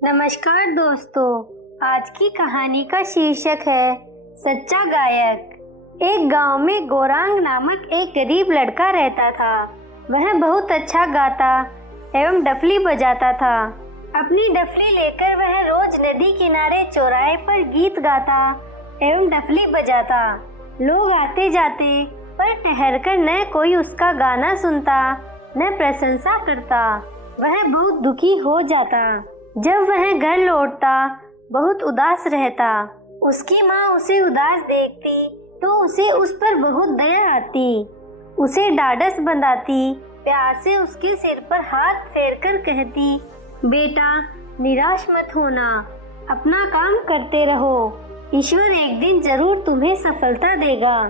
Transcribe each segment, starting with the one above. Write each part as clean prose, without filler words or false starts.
नमस्कार दोस्तों, आज की कहानी का शीर्षक है सच्चा गायक। एक गांव में गौरांग नामक एक गरीब लड़का रहता था। वह बहुत अच्छा गाता एवं डफली बजाता था। अपनी डफली लेकर वह रोज नदी किनारे चौराहे पर गीत गाता एवं डफली बजाता। लोग आते जाते पर ठहरकर न कोई उसका गाना सुनता न प्रशंसा करता। वह बहुत दुखी हो जाता। जब वह घर लौटता बहुत उदास रहता। उसकी माँ उसे उदास देखती तो उसे उस पर बहुत दया आती। उसे ढाढ़स बंधाती, प्यार से उसके सिर पर हाथ फेरकर कहती, बेटा निराश मत होना, अपना काम करते रहो, ईश्वर एक दिन जरूर तुम्हें सफलता देगा।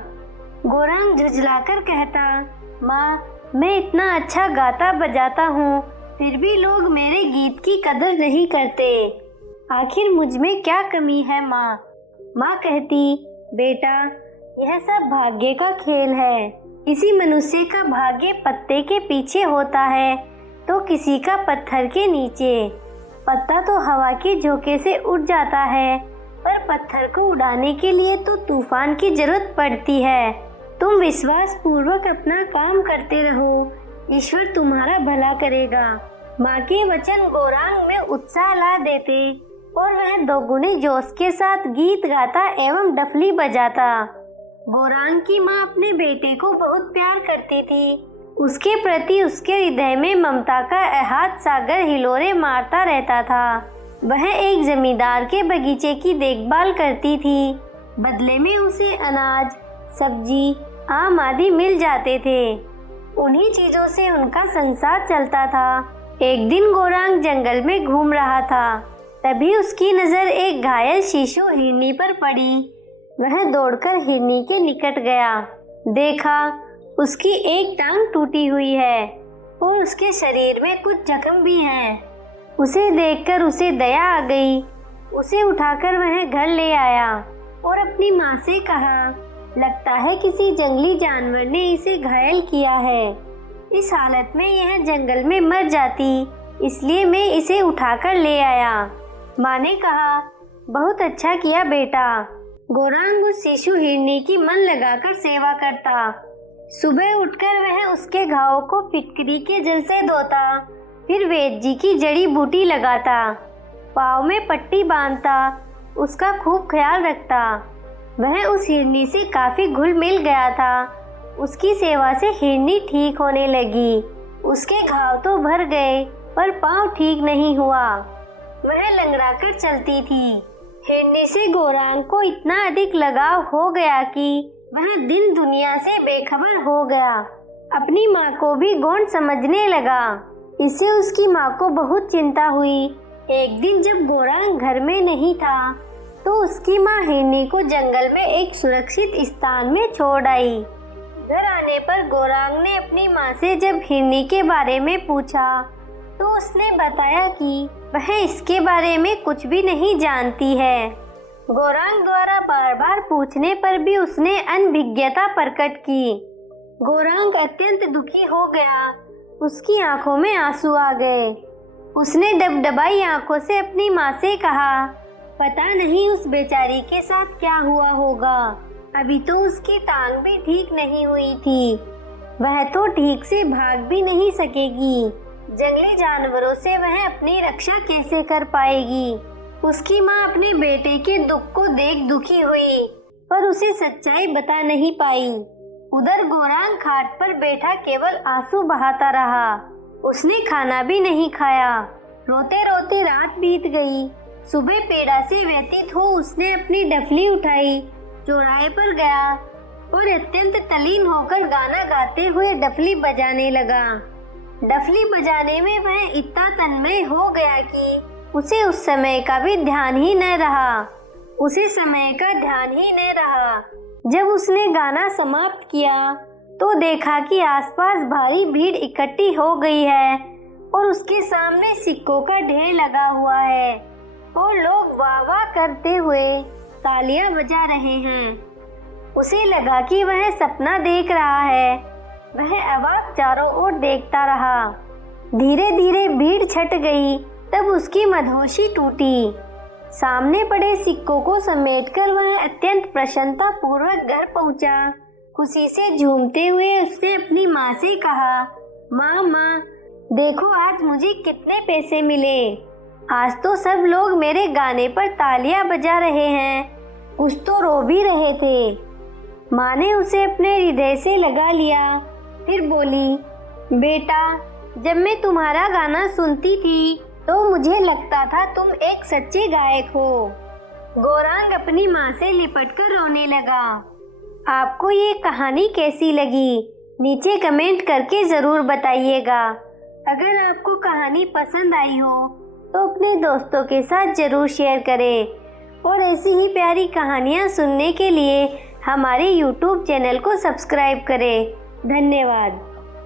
गौरांग झुंझलाकर कहता, माँ मैं इतना अच्छा गाता बजाता हूँ फिर भी लोग मेरे गीत की कदर नहीं करते। आखिर मुझ में क्या कमी है माँ? माँ कहती, बेटा यह सब भाग्य का खेल है। किसी मनुष्य का भाग्य पत्ते के पीछे होता है तो किसी का पत्थर के नीचे। पत्ता तो हवा के झोंके से उड़ जाता है पर पत्थर को उड़ाने के लिए तो तूफान की जरूरत पड़ती है। तुम विश्वास पूर्वक अपना काम करते रहो, ईश्वर तुम्हारा भला करेगा। माँ के वचन गौरांग में उत्साह ला देते और वह दोगुने जोश के साथ गीत गाता एवं डफली बजाता। गौरांग की माँ अपने बेटे को बहुत प्यार करती थी। उसके प्रति उसके हृदय में ममता का अथाह सागर हिलोरे मारता रहता था। वह एक जमींदार के बगीचे की देखभाल करती थी। बदले में उसे अनाज, सब्जी, आम आदि मिल जाते थे। उन्हीं चीजों से उनका संसार चलता था। एक दिन गौरांग जंगल में घूम रहा था। तभी उसकी नजर एक घायल शिशु हिरनी पर पड़ी। वह दौड़कर हिरनी के निकट गया। देखा उसकी एक टांग टूटी हुई है और उसके शरीर में कुछ जख्म भी हैं। उसे देखकर उसे दया आ गई। उसे उठाकर वह घर ले आया और अपनी माँ से कहा, लगता है किसी जंगली जानवर ने इसे घायल किया है। इस हालत में यह जंगल में मर जाती, इसलिए मैं इसे उठाकर ले आया। माँ ने कहा, बहुत अच्छा किया बेटा। गौरांग उस शिशु हिरनी की मन लगाकर सेवा करता। सुबह उठकर वह उसके घाव को फिटकरी के जल से धोता, फिर वैद्य जी की जड़ी बूटी लगाता, पाँव में पट्टी बांधता, उसका खूब ख्याल रखता। वह उस हिरनी से काफी घुल मिल गया था। उसकी सेवा से हिरनी ठीक होने लगी। उसके घाव तो भर गए पर पाँव ठीक नहीं हुआ। वह लंगड़ा कर चलती थी। हिरनी से गौरांग को इतना अधिक लगाव हो गया कि वह दिन दुनिया से बेखबर हो गया। अपनी माँ को भी गौण समझने लगा। इससे उसकी माँ को बहुत चिंता हुई। एक दिन जब गौरांग घर में नहीं था तो उसकी माँ हिरनी को जंगल में एक सुरक्षित स्थान में छोड़ आई। घर आने पर गौरांग ने अपनी माँ से जब हिरनी के बारे में पूछा तो उसने बताया कि वह इसके बारे में कुछ भी नहीं जानती है। गौरांग द्वारा बार बार पूछने पर भी उसने अनभिज्ञता प्रकट की। गौरांग अत्यंत दुखी हो गया। उसकी आंखों में आंसू आ गए। उसने डबडबाई आंखों से अपनी माँ से कहा, पता नहीं उस बेचारी के साथ क्या हुआ होगा। अभी तो उसकी टांग भी ठीक नहीं हुई थी। वह तो ठीक से भाग भी नहीं सकेगी। जंगली जानवरों से वह अपनी रक्षा कैसे कर पाएगी? उसकी माँ अपने बेटे के दुख को देख दुखी हुई पर उसे सच्चाई बता नहीं पाई। उधर गौरांग खाट पर बैठा केवल आंसू बहाता रहा। उसने खाना भी नहीं खाया। रोते रोते रात बीत गई। सुबह पेड़ा से व्यतीत हो उसने अपनी डफली उठाई, चौराहे पर गया और अत्यंत तल्लीन होकर गाना गाते हुए डफली बजाने लगा। डफली बजाने में वह इतना तन्मय हो गया कि उसे उस समय का भी ध्यान ही न रहा। जब उसने गाना समाप्त किया तो देखा कि आसपास भारी भीड़ इकट्ठी हो गई है और उसके सामने सिक्कों का ढेर लगा हुआ है और लोग वाह वाह करते हुए तालियां बजा रहे हैं। उसे लगा कि वह सपना देख रहा है। वह अवाक चारों ओर देखता रहा। धीरे धीरे भीड़ छट गई तब उसकी मदहोशी टूटी। सामने पड़े सिक्कों को समेटकर वह अत्यंत प्रसन्नता पूर्वक घर पहुंचा। खुशी से झूमते हुए उसने अपनी माँ से कहा, माँ, देखो आज मुझे कितने पैसे मिले। आज तो सब लोग मेरे गाने पर तालियां बजा रहे हैं, कुछ तो रो भी रहे थे। माँ ने उसे अपने हृदय से लगा लिया, फिर बोली, बेटा, जब मैं तुम्हारा गाना सुनती थी तो मुझे लगता था तुम एक सच्चे गायक हो। गौरांग अपनी माँ से लिपटकर रोने लगा। आपको ये कहानी कैसी लगी? नीचे कमेंट करके ज़रूर बताइएगा। अगर आपको कहानी पसंद आई हो तो अपने दोस्तों के साथ ज़रूर शेयर करें और ऐसी ही प्यारी कहानियाँ सुनने के लिए हमारे YouTube चैनल को सब्सक्राइब करें। धन्यवाद।